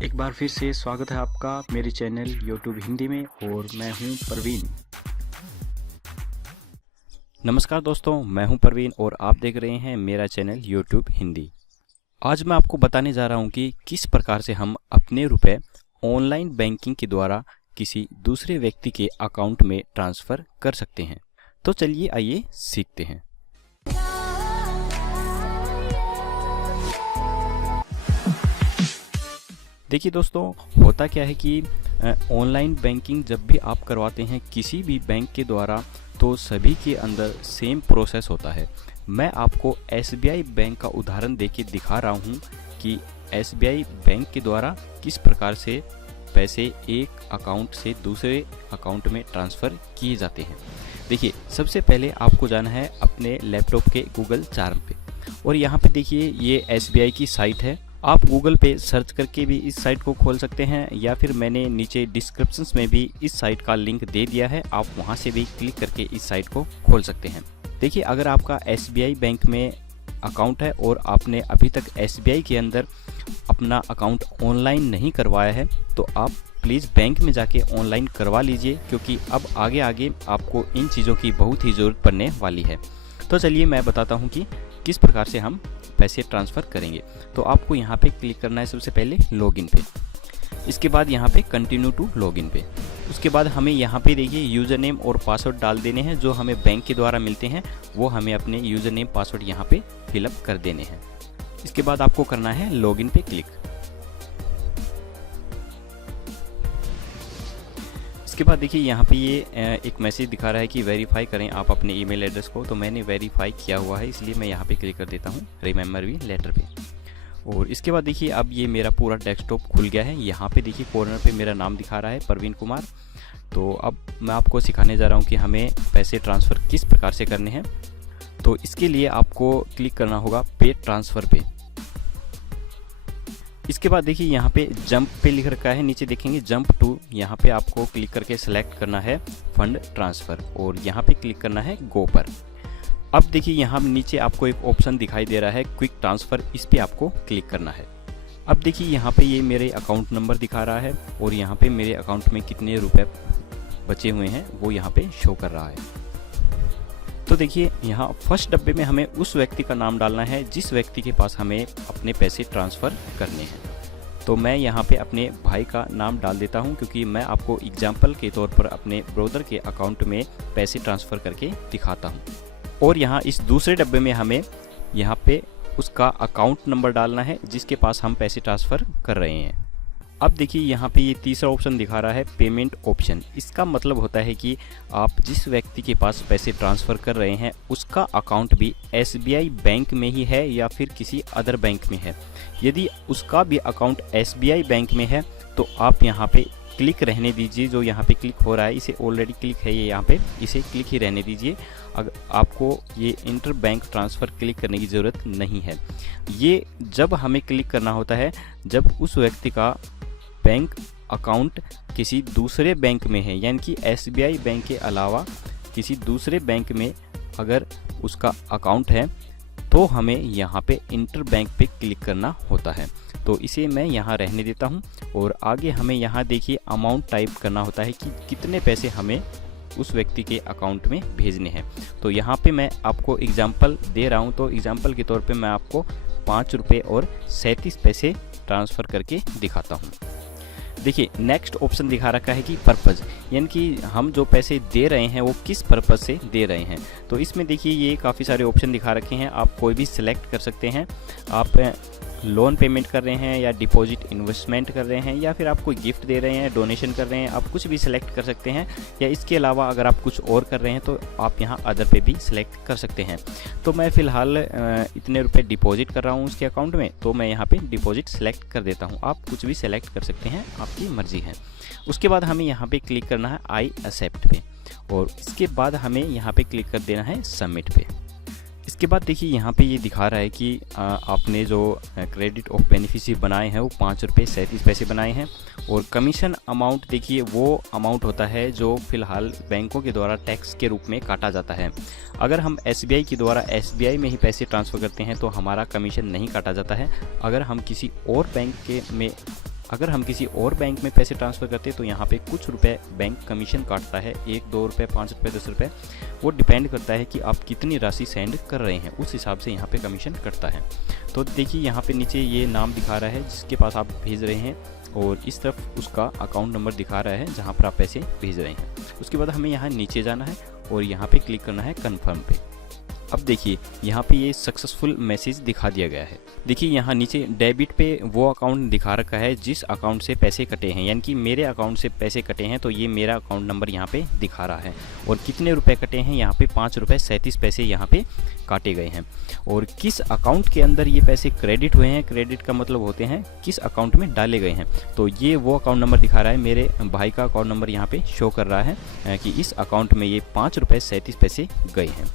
एक बार फिर से स्वागत है आपका मेरे चैनल यूट्यूब हिंदी में और मैं हूं परवीन। नमस्कार दोस्तों, मैं हूं परवीन और आप देख रहे हैं मेरा चैनल यूट्यूब हिंदी। आज मैं आपको बताने जा रहा हूं कि किस प्रकार से हम अपने रुपए ऑनलाइन बैंकिंग के द्वारा किसी दूसरे व्यक्ति के अकाउंट में ट्रांसफ़र कर सकते हैं। तो चलिए आइए सीखते हैं। देखिए दोस्तों, होता क्या है कि ऑनलाइन बैंकिंग जब भी आप करवाते हैं किसी भी बैंक के द्वारा तो सभी के अंदर सेम प्रोसेस होता है। मैं आपको एसबीआई बैंक का उदाहरण देके दिखा रहा हूँ कि एसबीआई बैंक के द्वारा किस प्रकार से पैसे एक अकाउंट से दूसरे अकाउंट में ट्रांसफ़र किए जाते हैं। देखिए, सबसे पहले आपको जाना है अपने लैपटॉप के गूगल चार्म पे और यहाँ पे देखिए ये एसबीआई की साइट है। आप गूगल पे सर्च करके भी इस साइट को खोल सकते हैं या फिर मैंने नीचे डिस्क्रिप्शंस में भी इस साइट का लिंक दे दिया है, आप वहां से भी क्लिक करके इस साइट को खोल सकते हैं। देखिए, अगर आपका एसबीआई बैंक में अकाउंट है और आपने अभी तक एसबीआई के अंदर अपना अकाउंट ऑनलाइन नहीं करवाया है तो आप प्लीज़ बैंक में जाके ऑनलाइन करवा लीजिए, क्योंकि अब आगे आगे आपको इन चीज़ों की बहुत ही ज़रूरत पड़ने वाली है। तो चलिए मैं बताता हूँ कि किस प्रकार से हम पैसे ट्रांसफ़र करेंगे। तो आपको यहाँ पे क्लिक करना है सबसे पहले लॉगिन पे, इसके बाद यहाँ पे कंटिन्यू टू लॉगिन पे। उसके बाद हमें यहाँ पे देखिए यूज़र नेम और पासवर्ड डाल देने हैं जो हमें बैंक के द्वारा मिलते हैं, वो हमें अपने यूज़र नेम पासवर्ड यहाँ पे फिलअप कर देने हैं। इसके बाद आपको करना है लॉगिन पे क्लिक। इसके बाद देखिए यहाँ पे ये एक मैसेज दिखा रहा है कि वेरीफाई करें आप अपने ईमेल एड्रेस को। तो मैंने वेरीफाई किया हुआ है, इसलिए मैं यहाँ पे क्लिक कर देता हूँ रिमेंबर मी लेटर पे। और इसके बाद देखिए अब ये मेरा पूरा डेस्कटॉप खुल गया है। यहाँ पे देखिए कॉर्नर पे मेरा नाम दिखा रहा है परवीन कुमार। तो अब मैं आपको सिखाने जा रहा हूँ कि हमें पैसे ट्रांसफ़र किस प्रकार से करने हैं। तो इसके लिए आपको क्लिक करना होगा पे ट्रांसफ़र पे। इसके बाद देखिए यहाँ पे जंप पे लिख रखा है, नीचे देखेंगे जंप टू, यहाँ पे आपको क्लिक करके सेलेक्ट करना है फंड ट्रांसफ़र और यहाँ पे क्लिक करना है गो पर। अब देखिए यहाँ नीचे आपको एक ऑप्शन दिखाई दे रहा है क्विक ट्रांसफ़र, इस पे आपको क्लिक करना है। अब देखिए यहाँ पे ये मेरे अकाउंट नंबर दिखा रहा है और यहाँ पे मेरे अकाउंट में कितने रुपए बचे हुए हैं वो यहाँ पे शो कर रहा है। तो देखिए यहाँ फर्स्ट डब्बे में हमें उस व्यक्ति का नाम डालना है जिस व्यक्ति के पास हमें अपने पैसे ट्रांसफ़र करने हैं। तो मैं यहाँ पे अपने भाई का नाम डाल देता हूँ, क्योंकि मैं आपको एग्जाम्पल के तौर पर अपने ब्रदर के अकाउंट में पैसे ट्रांसफ़र करके दिखाता हूँ। और यहाँ इस दूसरे डब्बे में हमें यहाँ पे उसका अकाउंट नंबर डालना है जिसके पास हम पैसे ट्रांसफ़र कर रहे हैं। अब देखिए यहाँ पे ये तीसरा ऑप्शन दिखा रहा है पेमेंट ऑप्शन। इसका मतलब होता है कि आप जिस व्यक्ति के पास पैसे ट्रांसफ़र कर रहे हैं उसका अकाउंट भी एसबीआई बैंक में ही है या फिर किसी अदर बैंक में है। यदि उसका भी अकाउंट एसबीआई बैंक में है तो आप यहाँ पे क्लिक रहने दीजिए। जो यहाँ पे क्लिक हो रहा है इसे ऑलरेडी क्लिक है ये यहाँ पे, इसे क्लिक ही रहने दीजिए। अगर आपको ये इंटर बैंक ट्रांसफ़र क्लिक करने की ज़रूरत नहीं है। ये जब हमें क्लिक करना होता है जब उस व्यक्ति का बैंक अकाउंट किसी दूसरे बैंक में है, यानी कि एसबीआई बैंक के अलावा किसी दूसरे बैंक में अगर उसका अकाउंट है तो हमें यहाँ पे इंटर बैंक पे क्लिक करना होता है। तो इसे मैं यहाँ रहने देता हूँ और आगे हमें यहाँ देखिए अमाउंट टाइप करना होता है कि कितने पैसे हमें उस व्यक्ति के अकाउंट में भेजने हैं। तो यहाँ पे मैं आपको एग्जांपल दे रहा हूँ, तो एग्जांपल के तौर पे मैं आपको 5 रुपये और 37 पैसे ट्रांसफ़र करके दिखाता हूँ। देखिए नेक्स्ट ऑप्शन दिखा रखा है कि पर्पज़, यानी कि हम जो पैसे दे रहे हैं वो किस पर्पज़ से दे रहे हैं। तो इसमें देखिए ये काफ़ी सारे ऑप्शन दिखा रखे हैं, आप कोई भी सिलेक्ट कर सकते हैं। आप लोन पेमेंट कर रहे हैं या डिपॉजिट इन्वेस्टमेंट कर रहे हैं या फिर आप कोई गिफ्ट दे रहे हैं, डोनेशन कर रहे हैं, आप कुछ भी सिलेक्ट कर सकते हैं। या इसके अलावा अगर आप कुछ और कर रहे हैं तो आप यहाँ अदर पे भी सिलेक्ट कर सकते हैं। तो मैं फ़िलहाल इतने रुपए डिपॉजिट कर रहा हूँ उसके अकाउंट में, तो मैं यहाँ पे डिपॉजिट सेलेक्ट कर देता हूँ। आप कुछ भी सिलेक्ट कर सकते हैं, आपकी मर्ज़ी है। उसके बाद हमें यहाँ पे क्लिक करना है आई एक्सेप्ट पे और इसके बाद हमें यहाँ पे क्लिक कर देना है सबमिट पे। इसके बाद देखिए यहाँ पे ये दिखा रहा है कि आपने जो क्रेडिट ऑफ बेनिफिशियरी बनाए हैं वो 5 रुपये 37 पैसे बनाए हैं। और कमीशन अमाउंट देखिए वो अमाउंट होता है जो फ़िलहाल बैंकों के द्वारा टैक्स के रूप में काटा जाता है। अगर हम एसबीआई के द्वारा एसबीआई में ही पैसे ट्रांसफ़र करते हैं तो हमारा कमीशन नहीं काटा जाता है। अगर हम किसी और बैंक के में अगर हम किसी और बैंक में पैसे ट्रांसफ़र करते हैं तो यहाँ पे कुछ रुपए बैंक कमीशन काटता है, 1-2 रुपये, 5 रुपये, 10 रुपये, वो डिपेंड करता है कि आप कितनी राशि सेंड कर रहे हैं, उस हिसाब से यहाँ पे कमीशन कटता है। तो देखिए यहाँ पे नीचे ये नाम दिखा रहा है जिसके पास आप भेज रहे हैं, और इस तरफ उसका अकाउंट नंबर दिखा रहा है जहाँ पर आप पैसे भेज रहे हैं। उसके बाद हमें यहाँ नीचे जाना है और यहाँ पे क्लिक करना है कन्फर्म पे। अब देखिए यहाँ पे ये सक्सेसफुल मैसेज दिखा दिया गया है। देखिए यहाँ नीचे डेबिट पे वो अकाउंट दिखा रखा है जिस अकाउंट से पैसे कटे हैं, यानी कि मेरे अकाउंट से पैसे कटे हैं, तो ये मेरा अकाउंट नंबर यहाँ पे दिखा रहा है। और कितने रुपए कटे हैं, यहाँ पे 5 रुपये 37 पैसे यहाँ पे काटे गए हैं। और किस अकाउंट के अंदर ये पैसे क्रेडिट हुए हैं, क्रेडिट का मतलब होते हैं किस अकाउंट में डाले गए हैं, तो ये वो अकाउंट नंबर दिखा रहा है। मेरे भाई का अकाउंट नंबर यहाँ पे शो कर रहा है कि इस अकाउंट में ये 5 रुपये 37 पैसे गए हैं।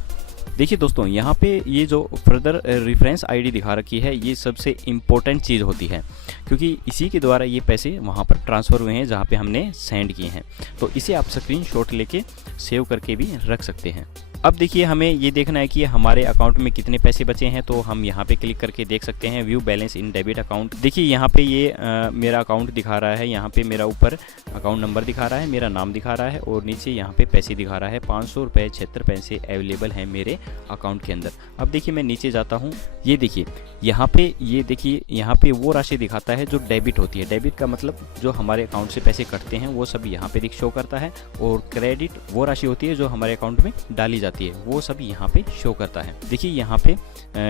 देखिए दोस्तों, यहाँ पे ये जो फर्दर रेफरेंस आईडी दिखा रखी है, ये सबसे इम्पोर्टेंट चीज़ होती है, क्योंकि इसी के द्वारा ये पैसे वहाँ पर ट्रांसफ़र हुए हैं जहाँ पे हमने सेंड किए हैं। तो इसे आप स्क्रीनशॉट लेके सेव करके भी रख सकते हैं। अब देखिए हमें ये देखना है कि हमारे अकाउंट में कितने पैसे बचे हैं, तो हम यहाँ पे क्लिक करके देख सकते हैं view balance in debit account. देखिए यहाँ पे ये मेरा अकाउंट दिखा रहा है, यहाँ पे मेरा ऊपर अकाउंट नंबर दिखा रहा है, मेरा नाम दिखा रहा है, और नीचे यहाँ पे पैसे दिखा रहा है 500 रुपये 76 पैसे अवेलेबल हैं मेरे अकाउंट के अंदर। अब देखिए मैं नीचे जाता हूँ, ये देखिए यहाँ पे, ये देखिए यहाँ पे वो राशि दिखाता है जो डेबिट होती है। डेबिट का मतलब जो हमारे अकाउंट से पैसे कटते हैं वो सब यहाँ पे शो करता है, और क्रेडिट वो राशि होती है जो हमारे अकाउंट में डाली जाती है, वो सब यहाँ पे शो करता है। देखिए यहाँ पे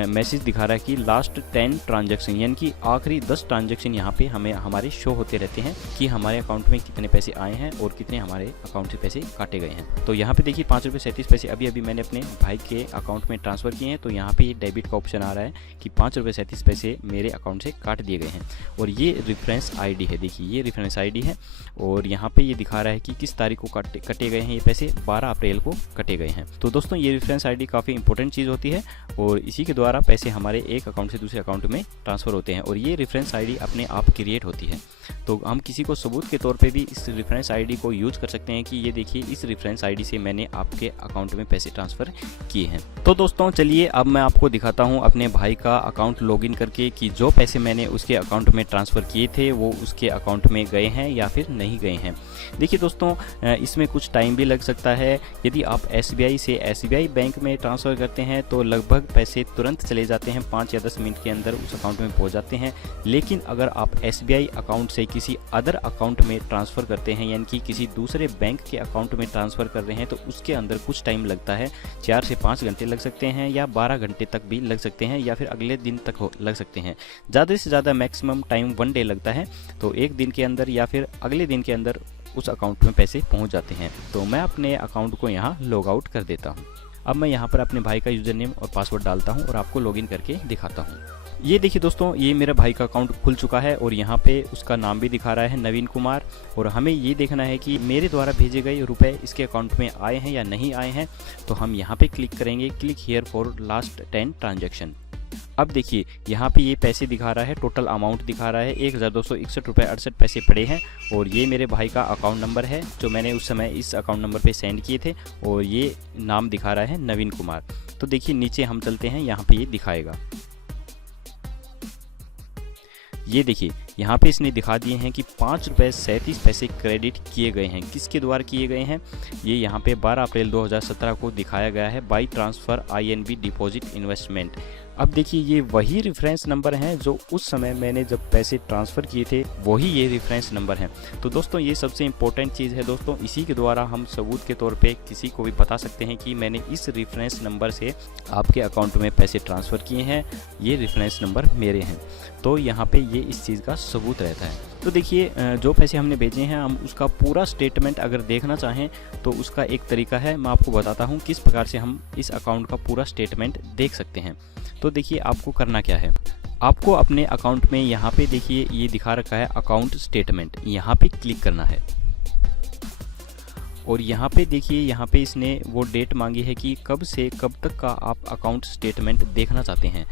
मैसेज दिखा रहा है कि लास्ट 10 ट्रांजैक्शन, यानी कि आखिरी 10 ट्रांजैक्शन यहाँ पे हमें हमारे शो होते रहते हैं कि हमारे अकाउंट में कितने पैसे आए हैं और कितने हमारे अकाउंट से पैसे काटे गए हैं। तो यहाँ पे देखिए 5 रुपये 37 पैसे अभी अभी मैंने अपने भाई के अकाउंट में ट्रांसफ़र किए हैं, तो यहाँ पे ये डेबिट का ऑप्शन आ रहा है कि 5 रुपये 37 पैसे मेरे अकाउंट से काट दिए गए हैं। और ये रेफरेंस आईडी है, देखिए ये रेफरेंस आईडी है, और यहाँ पे ये दिखा रहा है कि किस तारीख को कटे गए हैं ये पैसे, 12 अप्रैल को कटे गए हैं। तो दोस्तों ये रेफरेंस आईडी काफ़ी इंपॉर्टेंट चीज़ होती है, और इसी के द्वारा पैसे हमारे एक अकाउंट से दूसरे अकाउंट में ट्रांसफ़र होते हैं, और ये रेफरेंस आईडी अपने आप क्रिएट होती है। तो हम किसी को सबूत के तौर पे भी इस रेफरेंस आईडी को यूज़ कर सकते हैं कि ये देखिए इस रेफरेंस आईडी से मैंने आपके अकाउंट में पैसे ट्रांसफ़र किए हैं। तो दोस्तों चलिए अब मैं आपको दिखाता हूँ अपने भाई का अकाउंट लॉगिन करके कि जो पैसे मैंने उसके अकाउंट में ट्रांसफ़र किए थे वो उसके अकाउंट में गए हैं या फिर नहीं गए हैं। देखिए दोस्तों, इसमें कुछ टाइम भी लग सकता है। यदि आप SBI से SBI बैंक में ट्रांसफ़र करते हैं तो लगभग पैसे तुरंत चले जाते हैं, 5 या 10 मिनट के अंदर उस अकाउंट में पहुंच जाते हैं। लेकिन अगर आप SBI अकाउंट से किसी अदर अकाउंट में ट्रांसफ़र करते हैं, यानी कि किसी दूसरे बैंक के अकाउंट में ट्रांसफ़र कर रहे हैं, तो उसके अंदर कुछ टाइम लगता है, 4 से 5 घंटे लग सकते हैं, या 12 घंटे तक भी लग सकते हैं, या फिर अगले दिन तक लग सकते हैं। ज़्यादा से ज़्यादा मैक्सिमम टाइम 1 डे लगता है, तो एक दिन के अंदर या फिर अगले दिन के अंदर उस अकाउंट में पैसे पहुंच जाते हैं। तो मैं अपने अकाउंट को यहाँ लॉग आउट कर देता हूँ। अब मैं यहाँ पर अपने भाई का यूज़र नेम और पासवर्ड डालता हूँ और आपको लॉगिन करके दिखाता हूँ। ये देखिए दोस्तों, ये मेरा भाई का अकाउंट खुल चुका है, और यहाँ पे उसका नाम भी दिखा रहा है नवीन कुमार। और हमें ये देखना है कि मेरे द्वारा भेजे गए रुपए इसके अकाउंट में आए हैं या नहीं आए हैं। तो हम यहाँ पे क्लिक करेंगे, click here for last 10 transaction. अब देखिए यहाँ पे ये पैसे दिखा रहा है, टोटल अमाउंट दिखा रहा है 1261 रुपये 68 पैसे पड़े हैं, और ये मेरे भाई का अकाउंट नंबर है जो मैंने उस समय इस अकाउंट नंबर पे सेंड किए थे, और ये नाम दिखा रहा है नवीन कुमार। तो देखिए नीचे हम चलते हैं, यहाँ पे ये दिखाएगा, ये देखिए यहाँ पे इसने दिखा दिए हैं कि 5 रुपये 37 पैसे क्रेडिट किए गए हैं। किसके द्वारा किए गए हैं, ये यहाँ पे 12 अप्रैल 2017 को दिखाया गया है, by transfer INB deposit investment. अब देखिए ये वही रेफरेंस नंबर हैं जो उस समय मैंने जब पैसे ट्रांसफ़र किए थे, वही ये रेफरेंस नंबर हैं। तो दोस्तों ये सबसे इम्पोर्टेंट चीज़ है दोस्तों, इसी के द्वारा हम सबूत के तौर पे किसी को भी बता सकते हैं कि मैंने इस रेफरेंस नंबर से आपके अकाउंट में पैसे ट्रांसफ़र किए हैं, ये रेफरेंस नंबर मेरे हैं। तो यहाँ पे ये इस चीज़ का सबूत रहता है। तो देखिए जो पैसे हमने भेजे हैं, हम उसका पूरा स्टेटमेंट अगर देखना चाहें तो उसका एक तरीका है, मैं आपको बताता हूँ किस प्रकार से हम इस अकाउंट का पूरा स्टेटमेंट देख सकते हैं। तो देखिए आपको करना क्या है, आपको अपने अकाउंट में यहाँ पे देखिए ये दिखा रखा है अकाउंट स्टेटमेंट, यहाँ पे क्लिक करना है, और यहाँ पे देखिए यहाँ पे इसने वो डेट मांगी है कि कब से कब तक का आप अकाउंट स्टेटमेंट देखना चाहते हैं।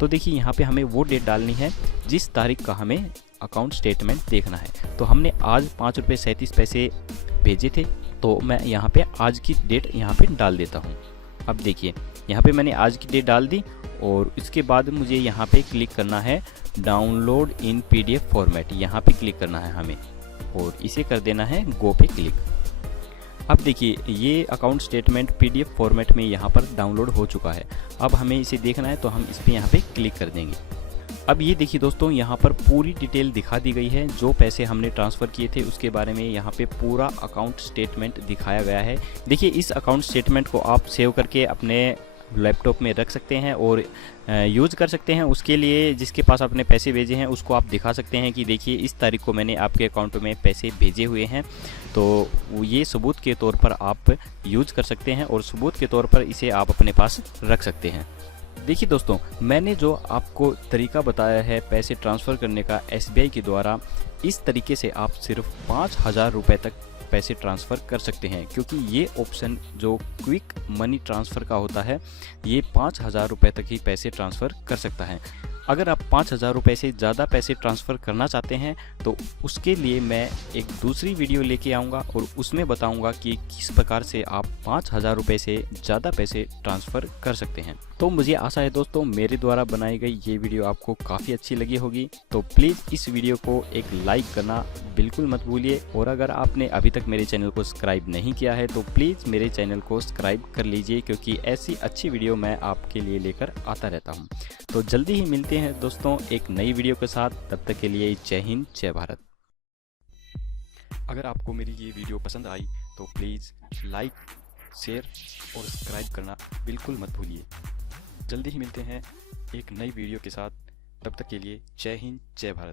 तो देखिए यहाँ पे हमें वो डेट डालनी है जिस तारीख का हमें अकाउंट स्टेटमेंट देखना है। तो हमने आज 5 रुपये 37 पैसे भेजे थे, तो मैं यहाँ पे आज की डेट यहाँ पे डाल देता हूँ। अब देखिए यहाँ पे मैंने आज की डेट डाल दी, और इसके बाद मुझे यहाँ पे क्लिक करना है डाउनलोड इन PDF फॉर्मेट, यहाँ पे क्लिक करना है हमें और इसे कर देना है गो पे क्लिक। अब देखिए ये अकाउंट स्टेटमेंट PDF फॉर्मेट में यहाँ पर डाउनलोड हो चुका है। अब हमें इसे देखना है तो हम इस पर यहाँ पे क्लिक कर देंगे। अब ये देखिए दोस्तों, यहाँ पर पूरी डिटेल दिखा दी गई है, जो पैसे हमने ट्रांसफ़र किए थे उसके बारे में यहाँ पे पूरा अकाउंट स्टेटमेंट दिखाया गया है। देखिए इस अकाउंट स्टेटमेंट को आप सेव करके अपने लैपटॉप में रख सकते हैं और यूज़ कर सकते हैं। उसके लिए जिसके पास आपने पैसे भेजे हैं उसको आप दिखा सकते हैं कि देखिए इस तारीख को मैंने आपके अकाउंट में पैसे भेजे हुए हैं, तो ये सबूत के तौर पर आप यूज़ कर सकते हैं और सबूत के तौर पर इसे आप अपने पास रख सकते हैं। देखिए दोस्तों, मैंने जो आपको तरीका बताया है पैसे ट्रांसफ़र करने का SBI के द्वारा, इस तरीके से आप सिर्फ 5,000 रुपये तक पैसे ट्रांसफ़र कर सकते हैं, क्योंकि ये ऑप्शन जो क्विक मनी ट्रांसफ़र का होता है ये 5,000 रुपये तक ही पैसे ट्रांसफ़र कर सकता है। अगर आप 5,000 रुपये से ज़्यादा पैसे ट्रांसफ़र करना चाहते हैं तो उसके लिए मैं एक दूसरी वीडियो लेके आऊँगा और उसमें बताऊँगा कि किस प्रकार से आप 5,000 रुपये से ज़्यादा पैसे ट्रांसफ़र कर सकते हैं। तो मुझे आशा है दोस्तों मेरे द्वारा बनाई गई ये वीडियो आपको काफ़ी अच्छी लगी होगी, तो प्लीज़ इस वीडियो को एक लाइक करना बिल्कुल मत भूलिए। और अगर आपने अभी तक मेरे चैनल को सब्सक्राइब नहीं किया है तो प्लीज़ मेरे चैनल को सब्सक्राइब कर लीजिए, क्योंकि ऐसी अच्छी वीडियो मैं आपके लिए लेकर आता रहता हूँ। तो जल्दी ही मिलते हैं दोस्तों एक नई वीडियो के साथ, तब तक के लिए जय हिंद जय भारत। अगर आपको मेरी ये वीडियो पसंद आई तो प्लीज़ लाइक, शेयर और सब्सक्राइब करना बिल्कुल मत भूलिए। जल्दी ही मिलते हैं एक नई वीडियो के साथ, तब तक के लिए जय हिंद जय भारत।